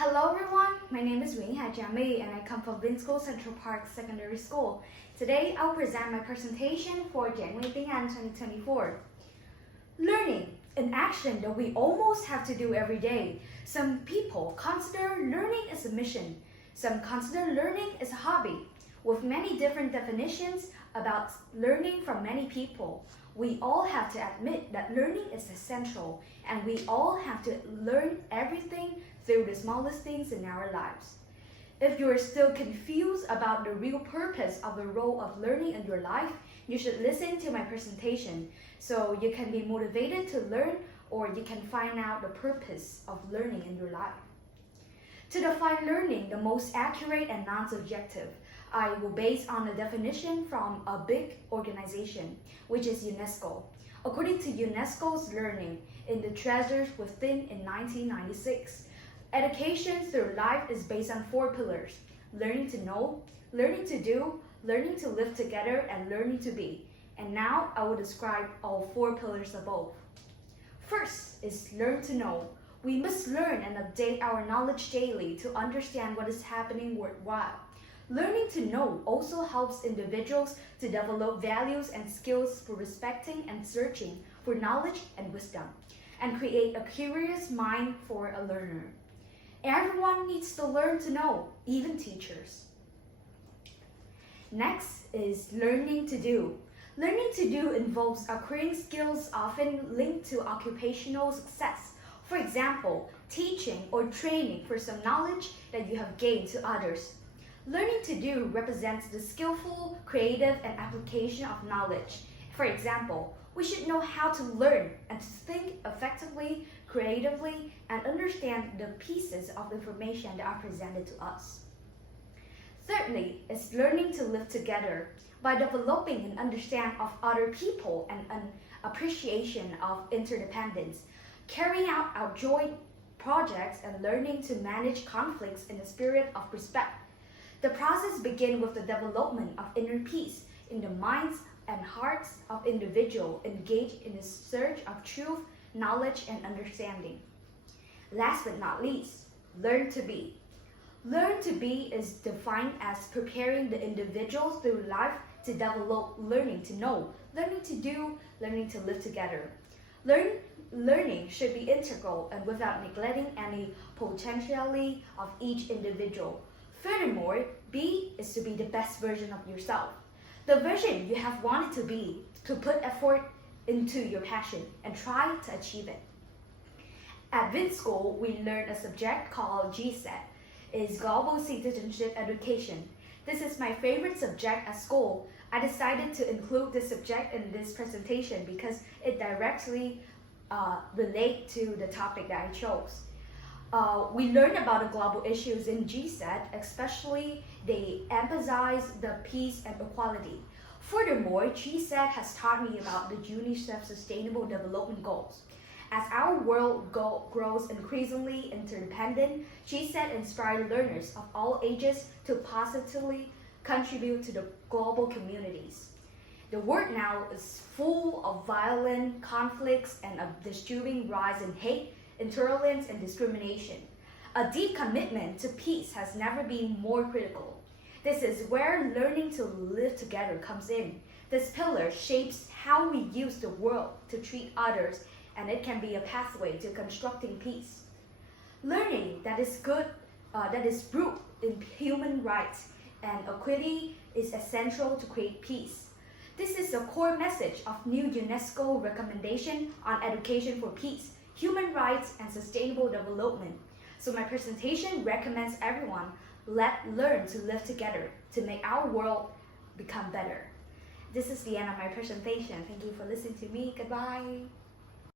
Hello everyone, my name is Nguyễn Hà Trà My and I come from Vinschool Central Park Secondary School. Today I'll present my presentation for January tiếng Anh 2024. Learning, an action that we almost have to do every day. Some people consider learning as a mission. Some consider learning as a hobby. With many different definitions about learning from many people, we all have to admit that learning is essential and we all have to learn everything through the smallest things in our lives. If you are still confused about the real purpose of the role of learning in your life, you should listen to my presentation so you can be motivated to learn or you can find out the purpose of learning in your life. To define learning the most accurate and non-subjective, I will base on a definition from a big organization, which is UNESCO. According to UNESCO's Learning in the Treasures Within in 1996, education through life is based on 4 pillars: learning to know, learning to do, learning to live together, and learning to be. And now I will describe all 4 pillars above. First is learn to know. We must learn and update our knowledge daily to understand what is happening worldwide. Learning to know also helps individuals to develop values and skills for respecting and searching for knowledge and wisdom, and create a curious mind for a learner. Everyone needs to learn to know, even teachers. Next is learning to do. Learning to do involves acquiring skills often linked to occupational success. For example, teaching or training for some knowledge that you have gained to others. Learning to do represents the skillful, creative, and application of knowledge. For example, we should know how to learn and to think effectively, creatively, and understand the pieces of information that are presented to us. Thirdly, is learning to live together. By developing an understanding of other people and an appreciation of interdependence, carrying out our joint projects and learning to manage conflicts in a spirit of respect. The process begins with the development of inner peace in the minds and hearts of individuals engaged in the search of truth, knowledge, and understanding. Last but not least, learn to be. Learn to be is defined as preparing the individual through life to develop learning to know, learning to do, learning to live together. Learning should be integral and without neglecting any potentiality of each individual. Furthermore, be is to be the best version of yourself. The version you have wanted to be, to put effort into your passion and try to achieve it. At Vinschool, we learn a subject called GCET, is Global Citizenship Education. This is my favorite subject at school. I decided to include this subject in this presentation because it directly relates to the topic that I chose. We learn about the global issues in GCET, especially they emphasize the peace and equality. Furthermore, GCET has taught me about the UNICEF Sustainable Development Goals. As our world grows increasingly interdependent, GCET inspires learners of all ages to positively contribute to the global communities. The world now is full of violent conflicts and a disturbing rise in hate, intolerance, and discrimination. A deep commitment to peace has never been more critical. This is where learning to live together comes in. This pillar shapes how we use the world to treat others, and it can be a pathway to constructing peace. Learning that is rooted in human rights and equity is essential to create peace. This is the core message of new UNESCO recommendation on education for peace, human rights, and sustainable development. So my presentation recommends everyone learn to live together to make our world become better. This is the end of my presentation. Thank you for listening to me. Goodbye.